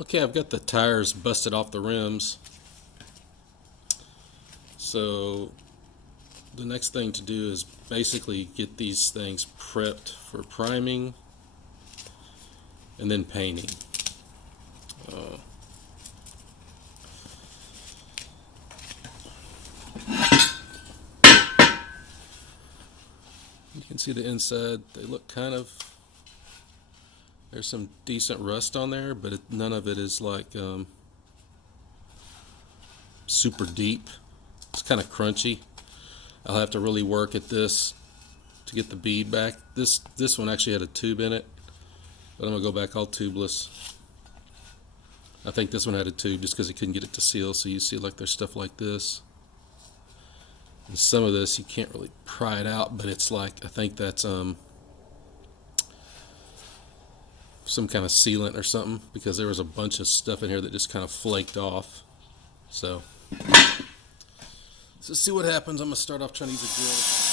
Okay, I've got the tires busted off the rims. So the next thing to do is basically get these things prepped for priming and then painting. You can see the inside. They look kind of, there's some decent rust on there, but none of it is like super deep. It's kind of crunchy. I'll have to really work at this to get the bead back. This one actually had a tube in it, but I'm gonna go back all tubeless. I think this one had a tube just because he couldn't get it to seal. So you see, like, there's stuff like this, and some of this you can't really pry it out, but it's like, I think that's some kind of sealant or something, because there was a bunch of stuff in here that just kind of flaked off. So let's see what happens. I'm gonna start off trying to use a drill.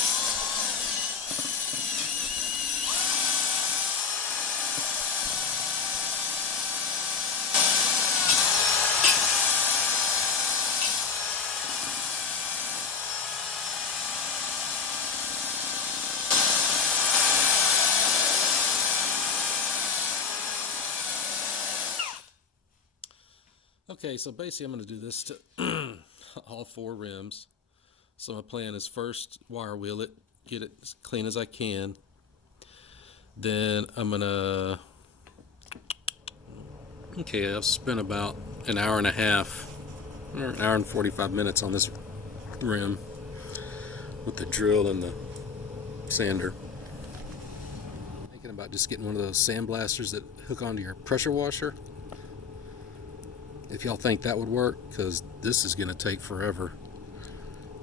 Okay, so basically I'm going to do this to all four rims. So my plan is first wire wheel it, get it as clean as I can. Then I'm going to, okay, I've spent about an hour and a half, or an hour and 45 minutes on this rim with the drill and the sander. Thinking about just getting one of those sandblasters that hook onto your pressure washer. If y'all think that would work, because this is going to take forever,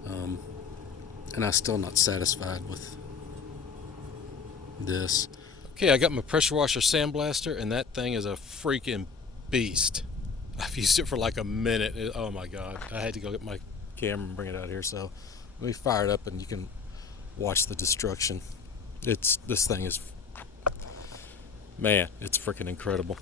and I'm still not satisfied with this. Okay, I got my pressure washer sandblaster, and that thing is a freaking beast. I've used it for like a minute. Oh my god, I had to go get my camera and bring it out here, so let me fire it up and you can watch the destruction. This thing is, man, it's freaking incredible.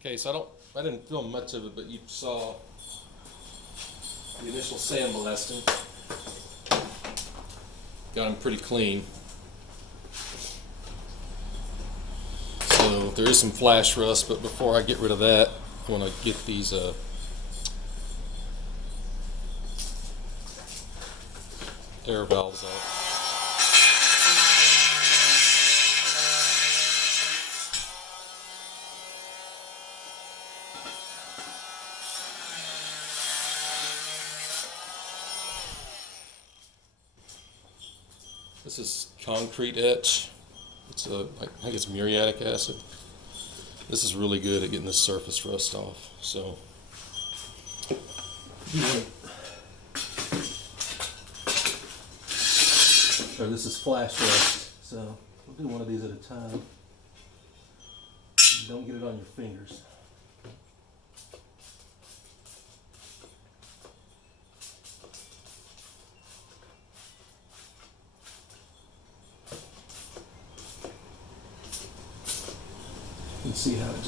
Okay, so I didn't film much of it, but you saw the initial sandblasting. Got them pretty clean. So there is some flash rust, but before I get rid of that, I want to get these air valves off. This is concrete etch. It's I think it's muriatic acid. This is really good at getting the surface rust off. So this is flash rust. So we'll do one of these at a time. Don't get it on your fingers. You can see how it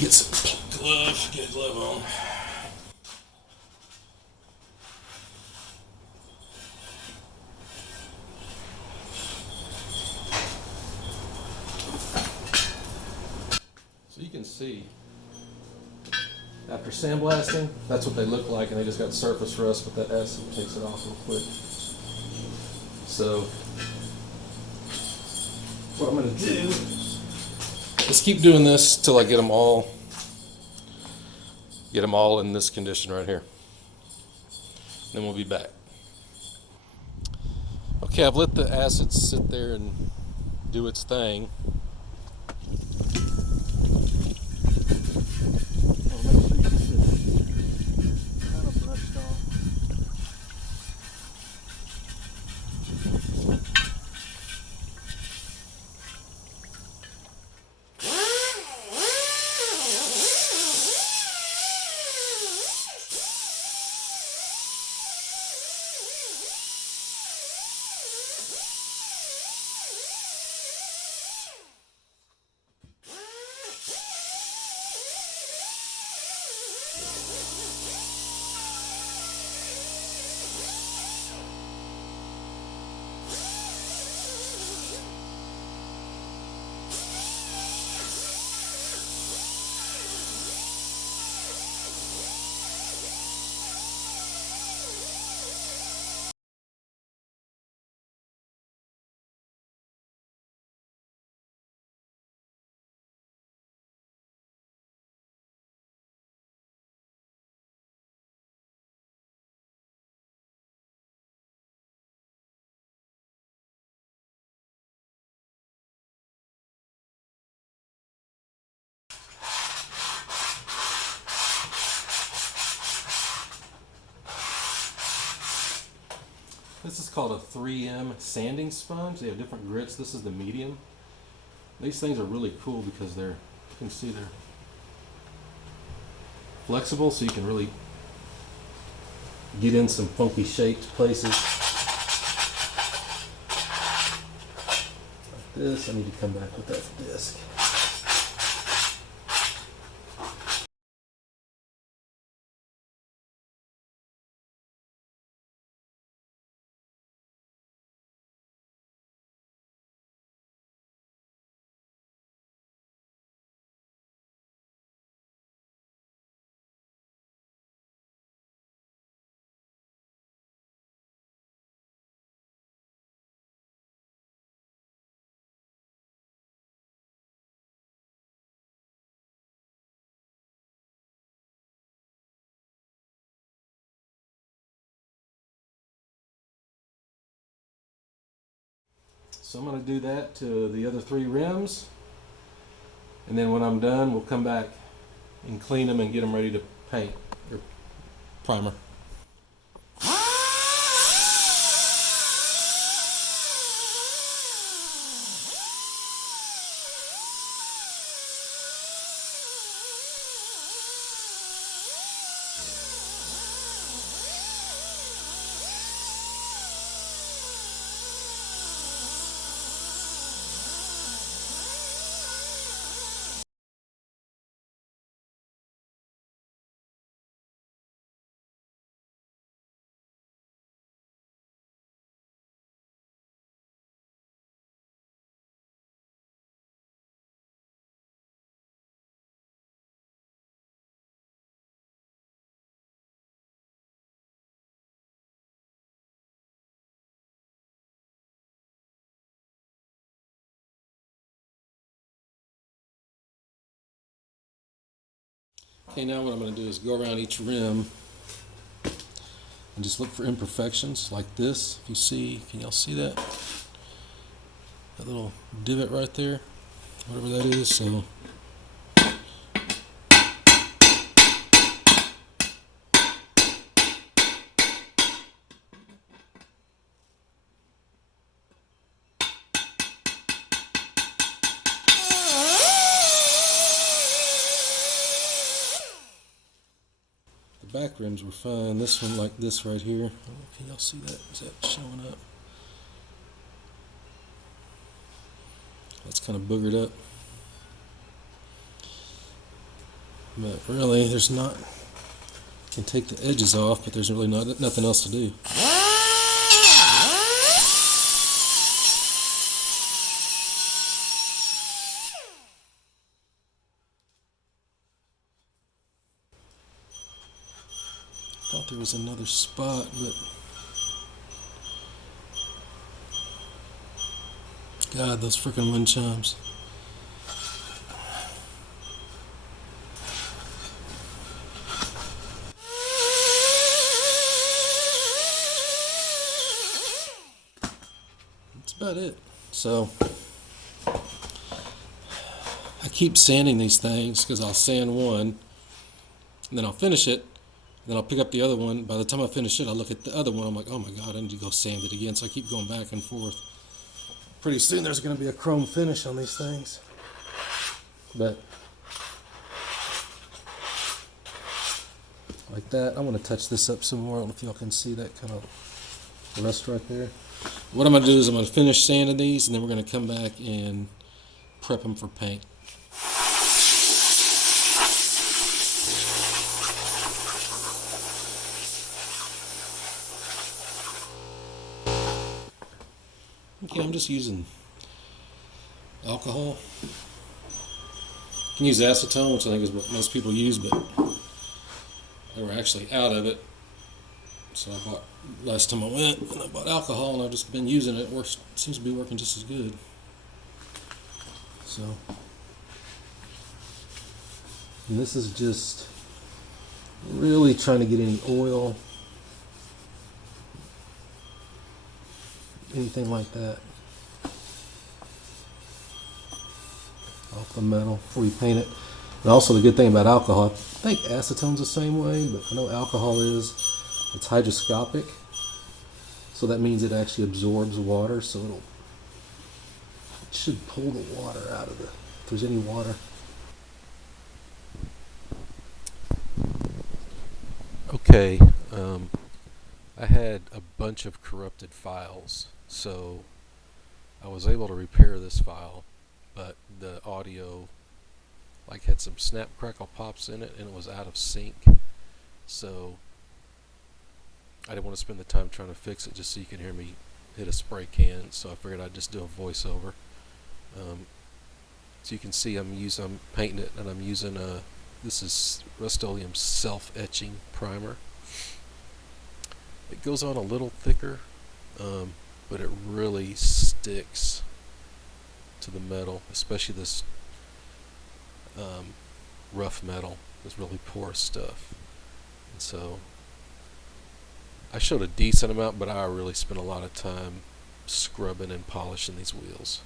gets a glove, get a glove on. So you can see, after sandblasting, that's what they look like, and they just got surface rust, but that acid takes it off real quick. So what I'm going to do, let's keep doing this till I get them all in this condition right here. Then we'll be back. Okay, I've let the acid sit there and do its thing. This is called a 3M sanding sponge. They have different grits. This is the medium. These things are really cool because you can see they're flexible, so you can really get in some funky shaped places. Like this. I need to come back with that disc. So I'm going to do that to the other 3 rims, and then when I'm done, we'll come back and clean them and get them ready to paint or primer. Okay, now what I'm going to do is go around each rim and just look for imperfections like this. If you see, can y'all see that? That little divot right there, whatever that is. So the back rims were fine. This one, like this right here. Can y'all see that? Is that showing up? That's kind of boogered up. But really, there's not. You can take the edges off, but there's really nothing else to do. Thought there was another spot, but God, those freaking wind chimes. That's about it. So I keep sanding these things because I'll sand one and then I'll finish it. Then I'll pick up the other one. By the time I finish it, I look at the other one. I'm like, oh my God, I need to go sand it again. So I keep going back and forth. Pretty soon there's going to be a chrome finish on these things. But like that. I want to touch this up some more. I don't know if y'all can see that kind of rust right there. What I'm going to do is I'm going to finish sanding these, and then we're going to come back and prep them for paint. Okay, I'm just using alcohol. You can use acetone, which I think is what most people use, but they were actually out of it. So I bought, last time I went, and I bought alcohol, and I've just been using it. It works, seems to be working just as good. So, and this is just really trying to get any oil, anything like that, off the metal before you paint it. And also the good thing about alcohol, I think acetone's the same way, but I know alcohol is, it's hygroscopic. So that means it actually absorbs water, so it should pull the water out of if there's any water. Okay, I had a bunch of corrupted files, so I was able to repair this file, but the audio had some snap crackle pops in it, and it was out of sync, so I didn't want to spend the time trying to fix it just so you can hear me hit a spray can, so I figured I'd just do a voiceover. So you can see I'm painting it, and I'm using this is Rust-Oleum self-etching primer. It goes on a little thicker, but it really sticks to the metal, especially this rough metal, this really porous stuff. And so I showed a decent amount, but I really spent a lot of time scrubbing and polishing these wheels,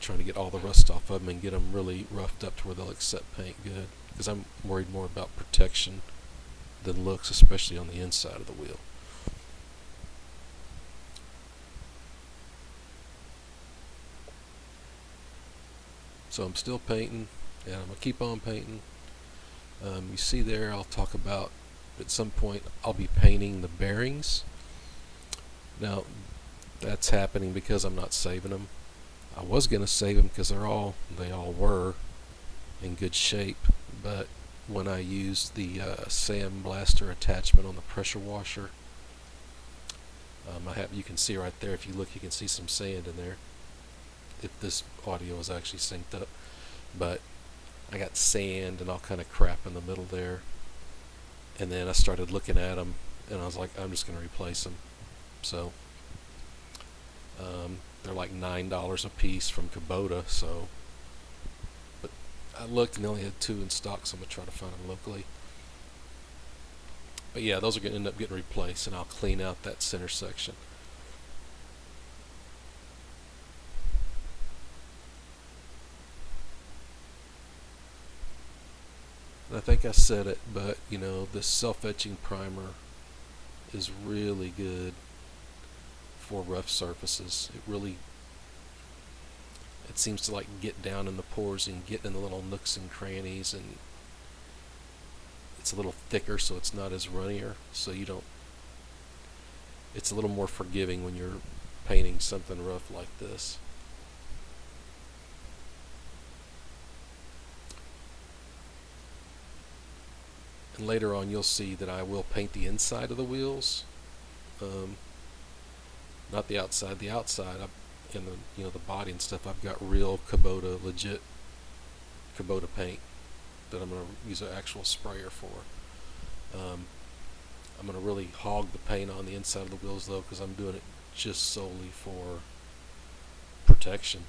trying to get all the rust off of them and get them really roughed up to where they'll accept paint good, because I'm worried more about protection than looks, especially on the inside of the wheel. So I'm still painting, and I'm going to keep on painting. You see there, I'll talk about at some point I'll be painting the bearings. Now that's happening because I'm not saving them. I was going to save them because they all were in good shape, but when I used the sandblaster attachment on the pressure washer, you can see right there, if you look, you can see some sand in there, if this audio is actually synced up. But I got sand and all kind of crap in the middle there, and then I started looking at them, and I was like, I'm just going to replace them. So they're like $9 a piece from Kubota, so, but I looked and they only had 2 in stock, so I'm going to try to find them locally. But yeah, those are going to end up getting replaced, and I'll clean out that center section. And I think I said it, but you know, this self-etching primer is really good for rough surfaces. It seems to like get down in the pores and get in the little nooks and crannies, and it's a little thicker, so it's not as runnier, so you don't, it's a little more forgiving when you're painting something rough like this. And later on you'll see that I will paint the inside of the wheels, not the outside. The outside, in the the body and stuff, I've got real Kubota, legit Kubota paint that I'm going to use an actual sprayer for. I'm going to really hog the paint on the inside of the wheels though, because I'm doing it just solely for protection,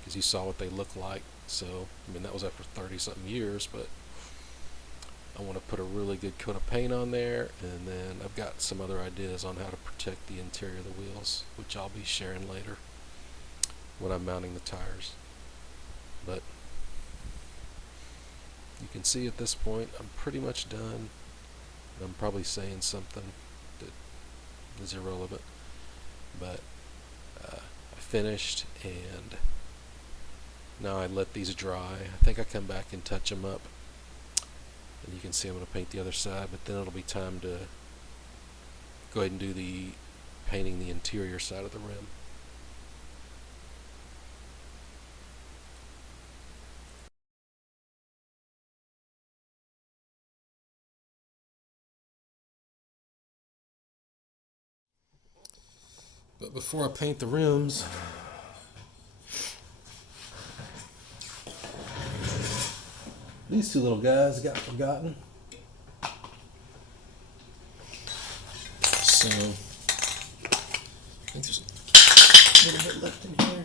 because you saw what they look like. So I mean, that was after 30 something years, but I want to put a really good coat of paint on there, and then I've got some other ideas on how to protect the interior of the wheels, which I'll be sharing later when I'm mounting the tires. But you can see at this point I'm pretty much done. I'm probably saying something that is irrelevant, but I finished, and now I let these dry. I think I come back and touch them up, and you can see I'm going to paint the other side, but then it'll be time to go ahead and do the painting the interior side of the rim. But before I paint the rims, these 2 little guys got forgotten. So I think there's a little bit left in here.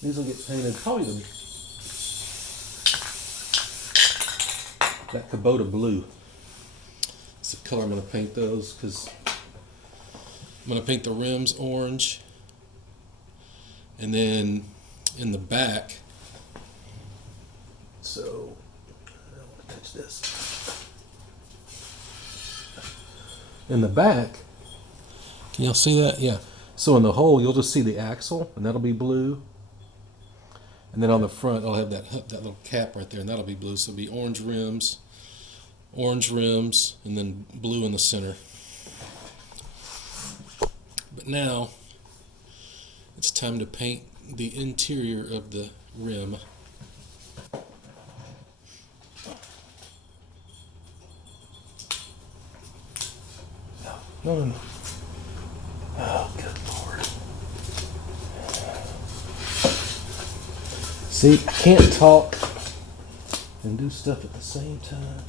These will get painted probably that Kubota blue. It's the color I'm going to paint those, because I'm going to paint the rims orange, and then in the back, so I don't want to touch this. In the back, can y'all see that? Yeah. So in the hole, you'll just see the axle, and that'll be blue. And then on the front, I'll have that little cap right there, and that'll be blue. So it'll be orange rims, and then blue in the center. But now it's time to paint the interior of the rim. No. Oh, good Lord. See, I can't talk and do stuff at the same time.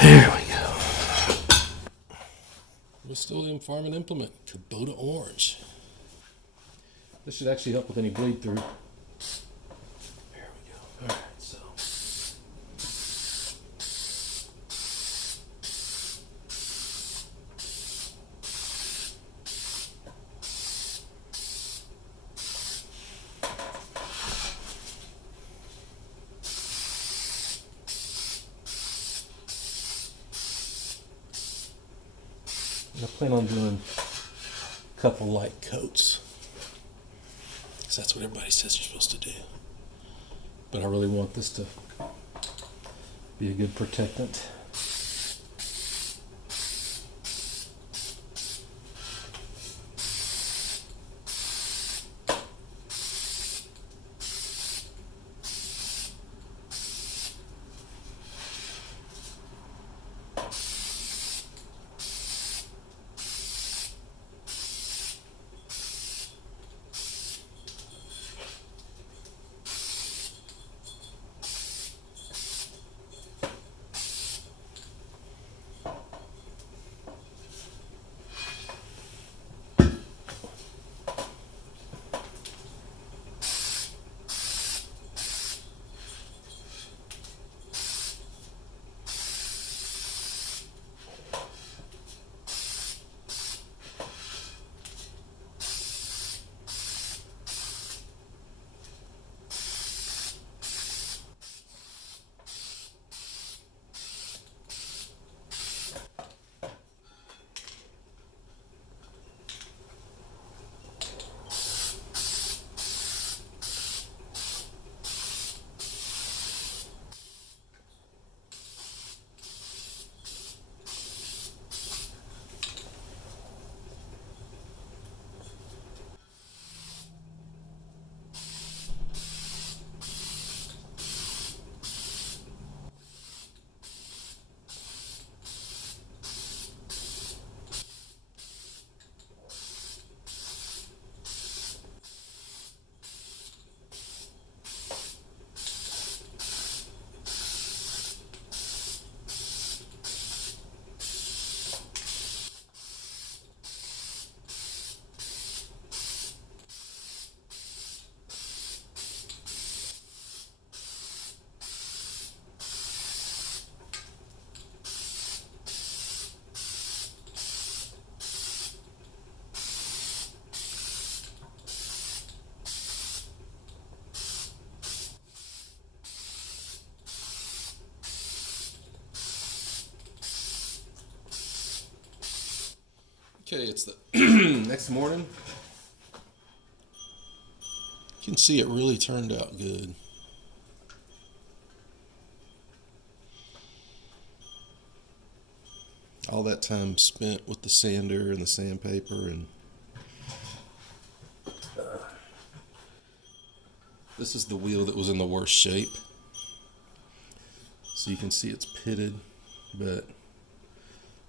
There we go. Rust-Oleum Farm and Implement, Kubota Orange. This should actually help with any bleed through. There we go. Alright, so. I plan on doing a couple light coats, because that's what everybody says you're supposed to do. But I really want this to be a good protectant. Okay, it's the next morning. You can see it really turned out good. All that time spent with the sander and the sandpaper, and this is the wheel that was in the worst shape. So you can see it's pitted, but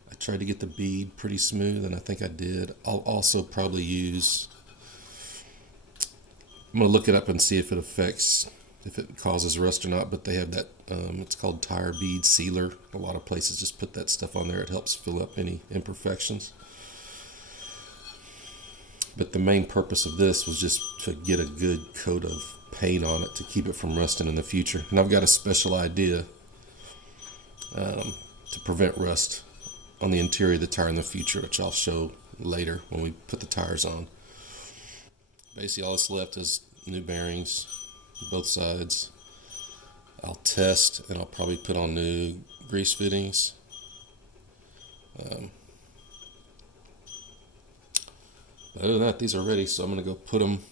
I tried to get the bead pretty smooth, and I think I did. I'll also probably use, I'm going to look it up and see if it causes rust or not, but they have that, it's called tire bead sealer. A lot of places just put that stuff on there. It helps fill up any imperfections. But the main purpose of this was just to get a good coat of paint on it to keep it from rusting in the future. And I've got a special idea to prevent rust on the interior of the tire in the future, which I'll show later when we put the tires on. Basically all that's left is new bearings, both sides. I'll test, and I'll probably put on new grease fittings. Other than that, these are ready, so I'm going to go put them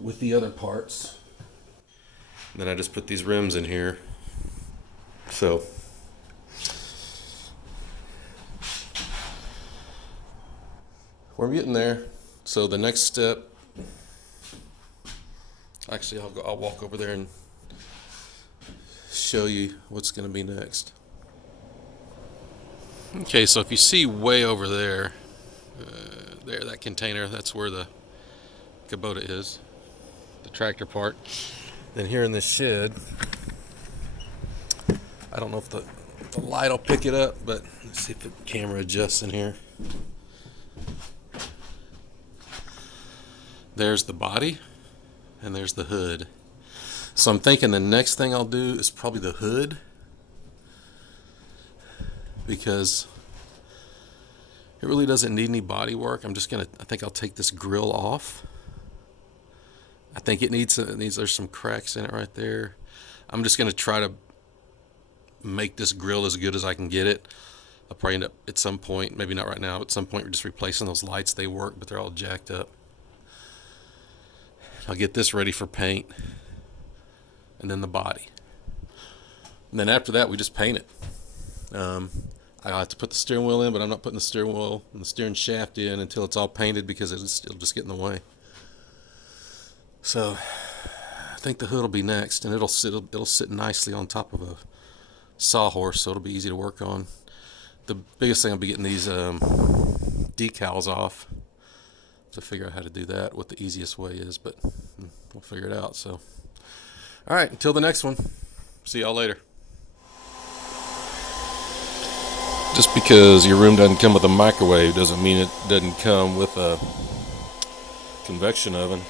with the other parts. Then I just put these rims in here. So we're getting there. So the next step, actually I'll walk over there and show you what's going to be next. Okay, so if you see way over there, that container, that's where the Kubota is, the tractor part. Then here in this shed, I don't know if the light will pick it up, but let's see if the camera adjusts in here. There's the body, and there's the hood. So I'm thinking the next thing I'll do is probably the hood, because it really doesn't need any body work. I think I'll take this grill off. I think there's some cracks in it right there. I'm just gonna try to make this grill as good as I can get it. I'll probably end up at some point, maybe not right now, but at some point we're just replacing those lights. They work, but they're all jacked up. I'll get this ready for paint, and then the body. And then after that, we just paint it. I have to put the steering wheel in, but I'm not putting the steering wheel and the steering shaft in until it's all painted, because it'll just get in the way. So I think the hood will be next, and it'll sit nicely on top of a sawhorse, so it'll be easy to work on. The biggest thing I'll be getting these decals off, to figure out how to do that, what the easiest way is, but we'll figure it out. So, all right, until the next one, see y'all later. Just because your room doesn't come with a microwave doesn't mean it doesn't come with a convection oven.